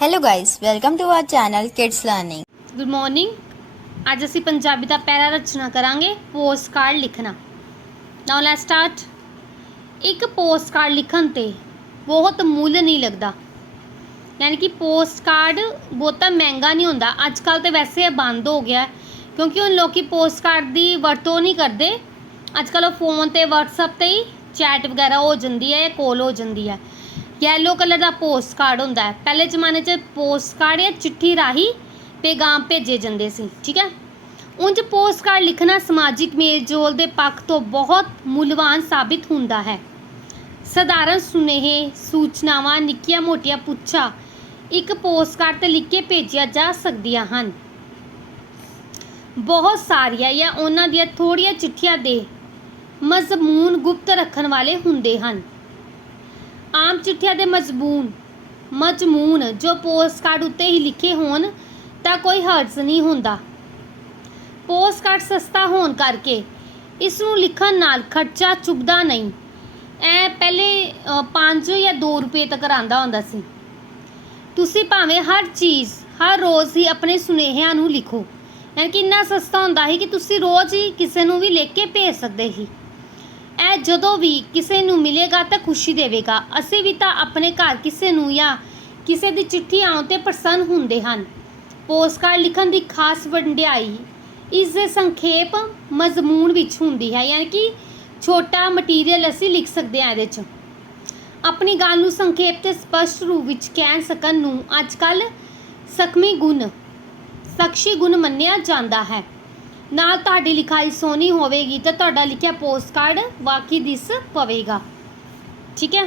Hello guys, welcome to our channel Kids Learning. Good morning ਅੱਜ ਅਸੀਂ ਪੰਜਾਬੀ ਦਾ ਪਹਿਲਾ ਰਚਨਾ ਕਰਾਂਗੇ ਪੋਸਟ ਕਾਰਡ ਲਿਖਣਾ। ਨਾਓ ਲੈਟਸ ਸਟਾਰਟ ਇੱਕ ਪੋਸਟ ਕਾਰਡ ਲਿਖਣ ਤੇ ਬਹੁਤ ਮੁੱਲ ਨਹੀਂ ਲੱਗਦਾ। ਯਾਨੀ ਕਿ ਪੋਸਟ ਕਾਰਡ ਬਹੁਤਾ ਮਹਿੰਗਾ ਨਹੀਂ ਹੁੰਦਾ। ਅੱਜ ਕੱਲ ਤੇ ਵੈਸੇ ਇਹ ਬੰਦ ਹੋ ਗਿਆ ਕਿਉਂਕਿ ਹੁਣ ਲੋਕੀ ਪੋਸਟ ਕਾਰਡ ਦੀ ਵਰਤੋਂ ਨਹੀਂ ਕਰਦੇ। ਅੱਜ ਕੱਲ ਉਹ ਫੋਨ ਤੇ WhatsApp ਤੇ ਹੀ ਚੈਟ ਵਗੈਰਾ ਹੋ ਜਾਂਦੀ ਹੈ ਜਾਂ ਕਾਲ ਹੋ ਜਾਂਦੀ ਹੈ। ਯੈਲੋ ਕਲਰ ਦਾ ਪੋਸਟ ਕਾਰਡ ਹੁੰਦਾ ਹੈ। ਪਹਿਲੇ ਜ਼ਮਾਨੇ 'ਚ ਪੋਸਟ ਕਾਰਡ ਜਾਂ ਚਿੱਠੀ ਰਾਹੀਂ ਪੈਗਾਮ ਭੇਜੇ ਜਾਂਦੇ ਸੀ, ਠੀਕ ਹੈ? ਉਂਝ ਪੋਸਟ ਕਾਰਡ ਲਿਖਣਾ ਸਮਾਜਿਕ ਮੇਲ ਦੇ ਪੱਖ ਤੋਂ ਬਹੁਤ ਮੁੱਲਵਾਨ ਸਾਬਿਤ ਹੁੰਦਾ ਹੈ। ਸਧਾਰਨ ਸੁਨੇਹੇ, ਸੂਚਨਾਵਾਂ, ਨਿੱਕੀਆਂ ਮੋਟੀਆਂ ਪੁੱਛਾਂ ਇੱਕ ਪੋਸਟ ਕਾਰਡ ਤੇ ਲਿਖ ਕੇ ਭੇਜਿਆ ਜਾ ਸਕਦੀਆਂ ਹਨ। ਬਹੁਤ ਸਾਰੀਆਂ ਜਾਂ ਉਹਨਾਂ ਦੀਆਂ ਥੋੜੀਆਂ ਚਿੱਠੀਆਂ ਦੇ ਮਜ਼ਮੂਨ ਗੁਪਤ ਰੱਖਣ ਵਾਲੇ ਹੁੰਦੇ ਹਨ। ਆਮ ਚਿੱਠੀਆਂ ਦੇ ਮਜ਼ਮੂਨ ਮਜ਼ਮੂਨ ਜੋ ਪੋਸਟ ਉੱਤੇ ਹੀ ਲਿਖੇ ਹੋਣ ਤਾਂ ਕੋਈ ਹਰਜ ਨਹੀਂ ਹੁੰਦਾ। ਪੋਸਟ ਸਸਤਾ ਹੋਣ ਕਰਕੇ ਇਸ ਨੂੰ ਲਿਖਣ ਨਾਲ ਖਰਚਾ ਚੁੱਭਦਾ ਨਹੀਂ। ਐ ਪਹਿਲੇ 5 ਜਾਂ 2 ਰੁਪਏ ਤੱਕ ਆਂਦਾ ਹੁੰਦਾ ਸੀ। ਤੁਸੀਂ ਭਾਵੇਂ ਹਰ ਚੀਜ਼, ਹਰ ਰੋਜ਼ ਹੀ ਆਪਣੇ ਸੁਨੇਹਿਆਂ ਨੂੰ ਲਿਖੋ। ਯਾਨੀ ਕਿ ਇੰਨਾ ਸਸਤਾ ਹੁੰਦਾ ਹੈ ਕਿ ਤੁਸੀਂ ਰੋਜ਼ ਹੀ ਕਿਸੇ ਨੂੰ ਵੀ ਲਿਖ ਕੇ ਭੇਜ ਸਕਦੇ ਸੀ। ਜਦੋਂ ਵੀ ਕਿਸੇ ਨੂੰ ਮਿਲੇਗਾ ਤਾਂ ਖੁਸ਼ੀ ਦੇਵੇਗਾ। ਅਸੀਂ ਵੀ ਤਾਂ ਆਪਣੇ ਘਰ ਕਿਸੇ ਨੂੰ ਜਾਂ ਕਿਸੇ ਦੀ ਚਿੱਠੀ ਆਉਣ ਤੇ ਪ੍ਰਸੰਨ ਹੁੰਦੇ ਹਨ। ਪੋਸਟਕਾਰਡ ਲਿਖਣ ਦੀ ਖਾਸ ਵਡਿਆਈ ਇਸ ਦੇ ਸੰਖੇਪ ਮਜ਼ਮੂਨ ਵਿੱਚ ਹੁੰਦੀ ਹੈ, ਯਾਨੀ ਕਿ ਛੋਟਾ ਮਟੀਰੀਅਲ ਅਸੀਂ ਲਿਖ ਸਕਦੇ ਹਾਂ ਇਹਦੇ 'ਚ। ਆਪਣੀ ਗੱਲ ਨੂੰ ਸੰਖੇਪ ਤੇ ਸਪਸ਼ਟ ਰੂਪ ਵਿੱਚ ਕਹਿ ਸਕਣ ਨੂੰ ਅੱਜਕੱਲ ਸਖਮੀ ਗੁਣ, ਸਖਸ਼ੀ ਗੁਣ ਮੰਨਿਆ ਜਾਂਦਾ ਹੈ। ਨਾਲ ਤੁਹਾਡੀ ਲਿਖਾਈ ਸੋਹਣੀ ਹੋਵੇਗੀ ਤਾਂ ਤੁਹਾਡਾ ਲਿਖਿਆ ਪੋਸਟ ਕਾਰਡ ਵਾਕਈ ਦਿਸ ਪਵੇਗਾ। ਠੀਕ ਹੈ?